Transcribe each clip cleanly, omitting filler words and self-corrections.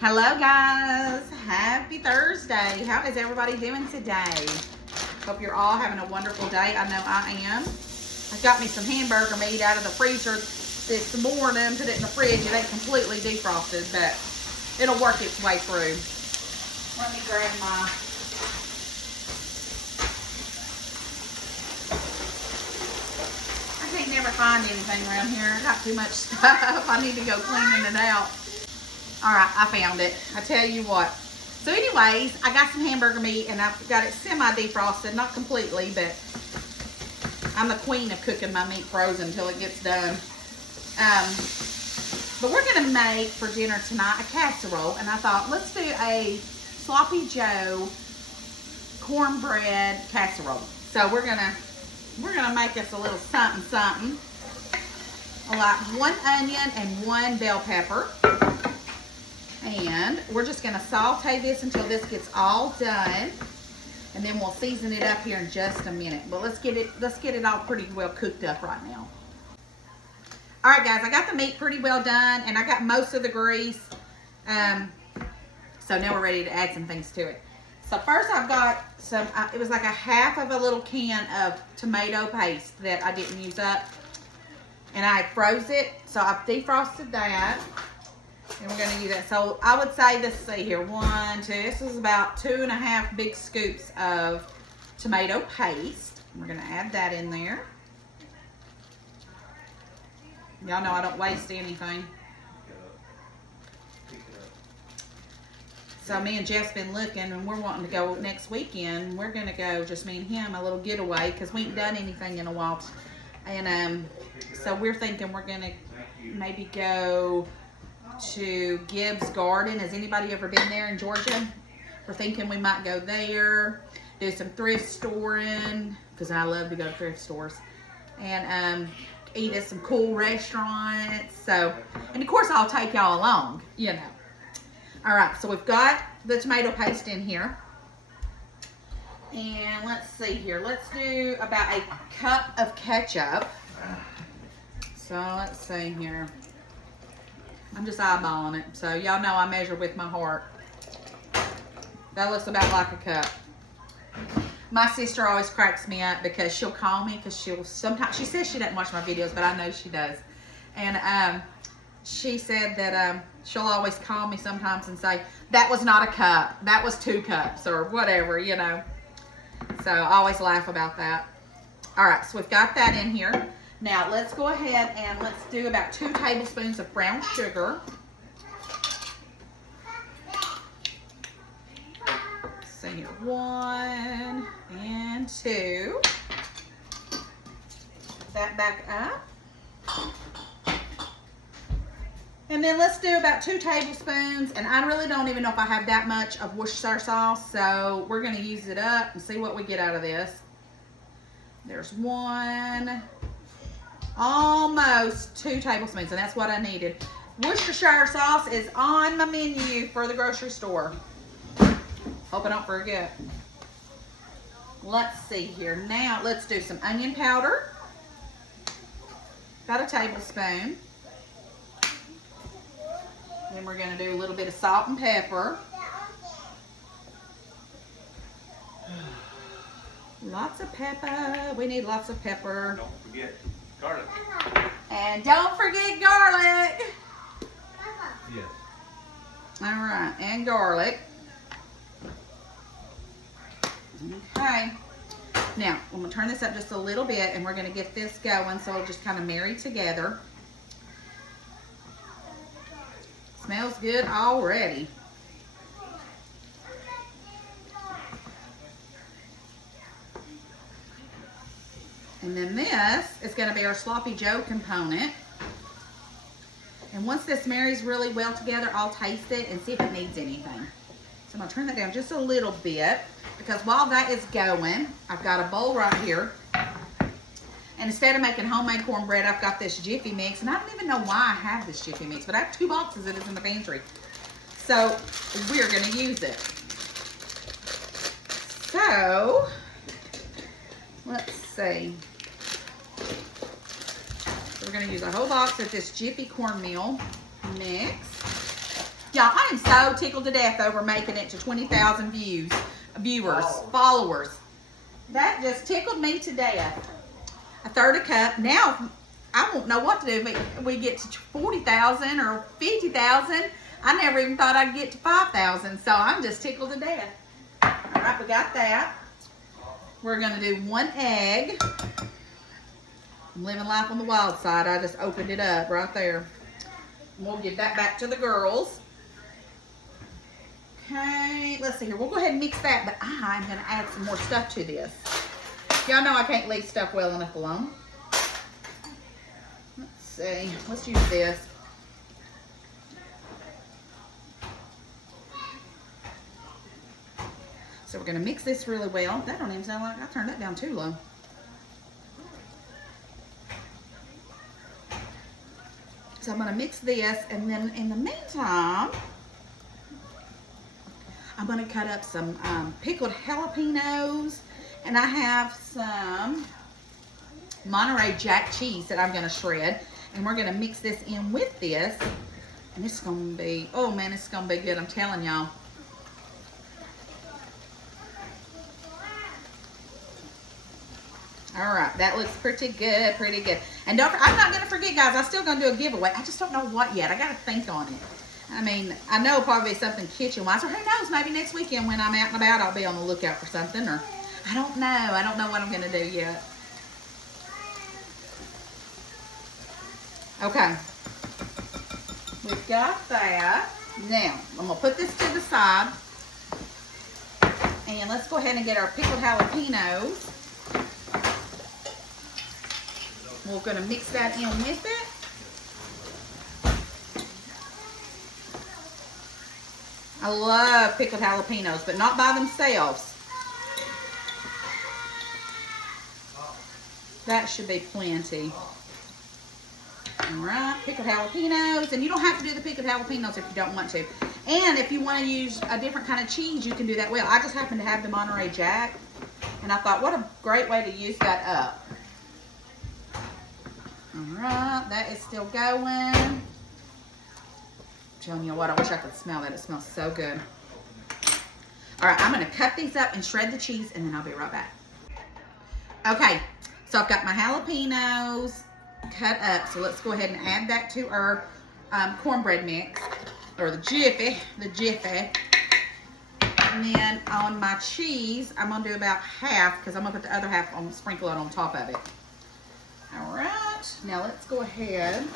Hello guys, happy Thursday. How is everybody doing today? Hope you're all having a wonderful day. I know I am. I got me some hamburger meat out of the freezer this morning, put it in the fridge. It ain't completely defrosted, but it'll work its way through. Let me grab my I can't never find anything around here. I got too much stuff. I need to go cleaning it out. All right, I found it. I tell you what. So anyways, I got some hamburger meat and I've got it semi-defrosted, not completely, but I'm the queen of cooking my meat frozen until it gets done. But we're gonna make for dinner tonight a casserole, and I thought let's do a sloppy Joe cornbread casserole. So we're gonna make us a little something something. I like 1 onion and 1 bell pepper. And we're just gonna saute this until this gets all done, and then we'll season it up here in just a minute. But let's get it all pretty well cooked up right now. All right, guys, I got the meat pretty well done, and I got most of the grease. So now we're ready to add some things to it. So first, I've got some. It was like a half of a little can of tomato paste that I didn't use up, and I froze it. So I've defrosted that. And we're going to use that. So I would say, let's see here, 1, 2. This is about 2.5 big scoops of tomato paste. We're going to add that in there. Y'all know I don't waste anything. So me and Jeff's been looking, and we're wanting to go next weekend. We're going to go, just me and him, a little getaway, because we ain't done anything in a while. And so we're thinking we're going to maybe go to Gibbs Garden. Has anybody ever been there in Georgia? We're thinking we might go there, do some thrift storing, because I love to go to thrift stores, and eat at some cool restaurants. So, and of course I'll take y'all along, you know. All right, so we've got the tomato paste in here, and let's see here. Let's do about a cup of ketchup. So let's see here. I'm just eyeballing it. So y'all know I measure with my heart. That looks about like a cup. My sister always cracks me up because she'll call me, because she says she doesn't watch my videos, but I know she does. And she said that she'll always call me sometimes and say, that was not a cup, that was 2 cups, or whatever, you know. So I always laugh about that. All right, so we've got that in here. Now, let's go ahead and let's do about 2 tablespoons of brown sugar. So here, 1 and 2. Put that back up. And then let's do about 2 tablespoons. And I really don't even know if I have that much of Worcestershire sauce, so we're going to use it up and see what we get out of this. There's 1. Almost 2 tablespoons, and that's what I needed. Worcestershire sauce is on my menu for the grocery store. Hope I don't forget. Let's see here. Now, let's do some onion powder. About a tablespoon. Then we're going to do a little bit of salt and pepper. Lots of pepper. We need lots of pepper. Don't forget garlic. And don't forget garlic. Yes. All right, and garlic. Okay. Now, I'm going to turn this up just a little bit, and we're going to get this going so it'll just kind of marry together. Smells good already. And then this is going to be our sloppy Joe component. And once this marries really well together, I'll taste it and see if it needs anything. So I'm going to turn that down just a little bit, because while that is going, I've got a bowl right here. And instead of making homemade cornbread, I've got this Jiffy mix. And I don't even know why I have this Jiffy mix, but I have 2 boxes of it in the pantry. So we're going to use it. So let's see. We're going to use a whole box of this Jiffy cornmeal mix. Y'all, I am so tickled to death over making it to 20,000 viewers, followers. That just tickled me to death. A third a cup. Now, I won't know what to do if we get to 40,000 or 50,000. I never even thought I'd get to 5,000, so I'm just tickled to death. All right, we got that. We're gonna do 1 egg. I'm living life on the wild side. I just opened it up right there. We'll give that back to the girls. Okay, let's see here. We'll go ahead and mix that, but I'm gonna add some more stuff to this. Y'all know I can't leave stuff well enough alone. Let's see, let's use this. So we're gonna mix this really well. That don't even sound like I turned that down too low. So I'm gonna mix this, and then in the meantime, I'm gonna cut up some pickled jalapenos, and I have some Monterey Jack cheese that I'm gonna shred, and we're gonna mix this in with this, and it's gonna be, oh man, it's gonna be good, I'm telling y'all. All right, that looks pretty good, pretty good. And don't, I'm not gonna forget, guys, I'm still gonna do a giveaway. I just don't know what yet. I gotta think on it. I mean, I know probably something kitchen-wise, or who knows, maybe next weekend when I'm out and about, I'll be on the lookout for something, or I don't know. I don't know what I'm gonna do yet. Okay, we've got that. Now, I'm gonna put this to the side, and let's go ahead and get our pickled jalapenos. We're gonna mix that in with it. I love pickled jalapenos, but not by themselves. That should be plenty. All right, pickled jalapenos. And you don't have to do the pickled jalapenos if you don't want to. And if you want to use a different kind of cheese, you can do that well. I just happen to have the Monterey Jack, and I thought, what a great way to use that up. All right, that is still going. Telling you what, I wish I could smell that. It smells so good. All right, I'm gonna cut these up and shred the cheese, and then I'll be right back. Okay, so I've got my jalapenos cut up. So let's go ahead and add that to our cornbread mix, or the jiffy. And then on my cheese, I'm gonna do about half, because I'm gonna put the other half on, sprinkle it on top of it. All right, now let's go ahead.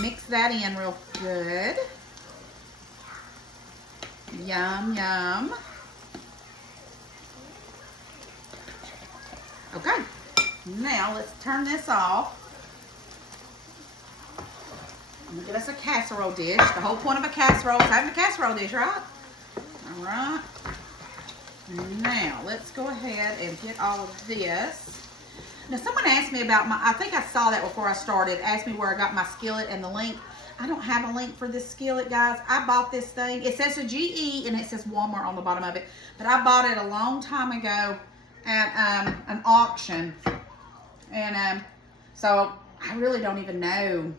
Mix that in real good. Yum, yum. Okay, now let's turn this off. I'm gonna get us a casserole dish. The whole point of a casserole is having a casserole dish, right? All right. Now, let's go ahead and get all of this. Now, someone asked me about I think I saw that before I started, asked me where I got my skillet and the link. I don't have a link for this skillet, guys. I bought this thing. It says a GE and it says Walmart on the bottom of it, but I bought it a long time ago at an auction. And so I really don't even know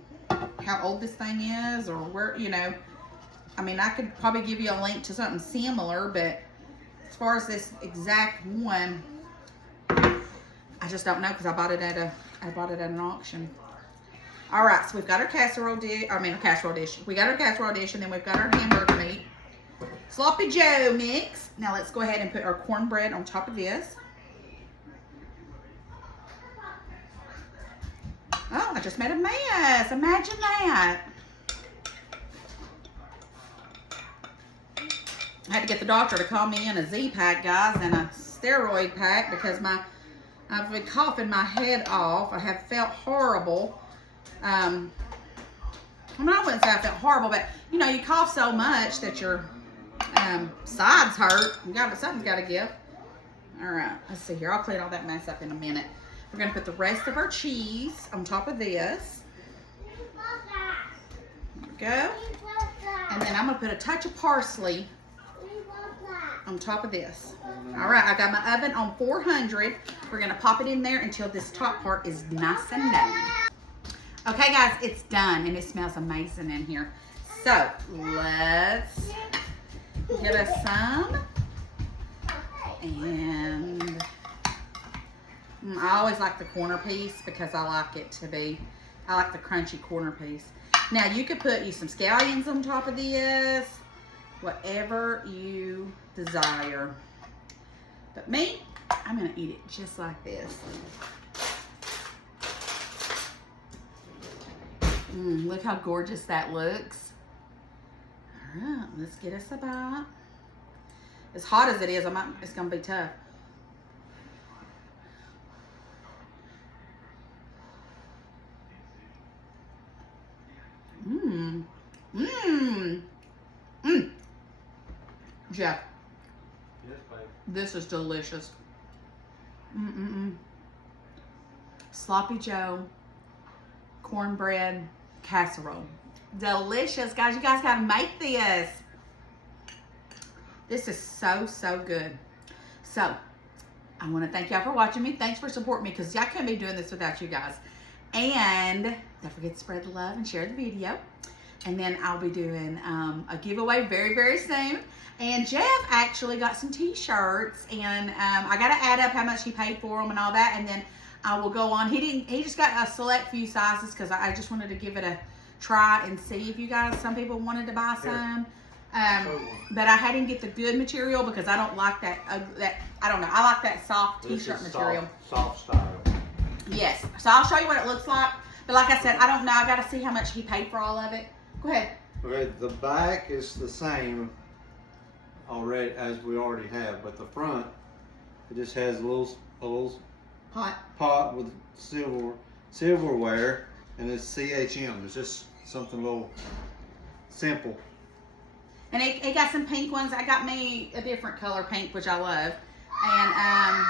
how old this thing is, or where, you know. I mean, I could probably give you a link to something similar, but as far as this exact one, I just don't know, because I bought it at an auction. All right, so we've got our casserole dish. Casserole dish. We got our casserole dish, and then we've got our hamburger meat. Sloppy Joe mix. Now let's go ahead and put our cornbread on top of this. Oh, I just made a mess. Imagine that. I had to get the doctor to call me in a Z-pack, guys, and a steroid pack, because I've been coughing my head off. I have felt horrible. I mean, I wouldn't say I felt horrible, but you know, you cough so much that your sides hurt. Something's got to give. All right, let's see here. I'll clean all that mess up in a minute. We're gonna put the rest of our cheese on top of this. There we go. And then I'm gonna put a touch of parsley on top of this. All right, I got my oven on 400. We're gonna pop it in there until this top part is nice and done. Okay, guys, it's done, and it smells amazing in here. So, let's get us some. And I always like the corner piece because I like the crunchy corner piece. Now, you could put you some scallions on top of this, whatever you desire. But me, I'm gonna eat it just like this. Look how gorgeous that looks. All right, let's get us a bite. As hot as it is, it's gonna be tough. Jeff. Yes, babe. This is delicious. Sloppy Joe cornbread casserole. Delicious, guys. You guys gotta make this. This is so, so good. So, I want to thank y'all for watching me. Thanks for supporting me because I couldn't be doing this without you guys. And don't forget to spread the love and share the video. And then I'll be doing a giveaway very, very soon. And Jeff actually got some t-shirts, and I got to add up how much he paid for them and all that. And then I will go on. He just got a select few sizes because I just wanted to give it a try and see if you guys, some people wanted to buy some. But I had him get the good material because I don't like that, I don't know. I like that soft t-shirt material. Soft style. Yes. So I'll show you what it looks like. But like I said, I don't know. I got to see how much he paid for all of it. Go ahead. Okay, the back is the same already as we already have, but the front, it just has a little pot with silverware, and it's CHM. It's just something a little simple. And it got some pink ones. I got me a different color pink, which I love. And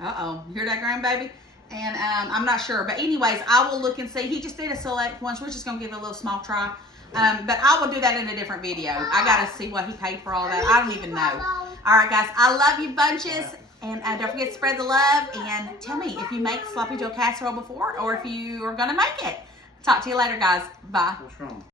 uh-oh, you hear that, grandbaby? And I'm not sure, but anyways, I will look and see. He just did a select ones. We're just gonna give it a little small try. But I will do that in a different video. I gotta see what he paid for all that. I don't even know. All right, guys, I love you bunches. And don't forget to spread the love. And tell me if you make Sloppy Joe casserole before or if you are gonna make it. Talk to you later, guys. Bye. What's wrong?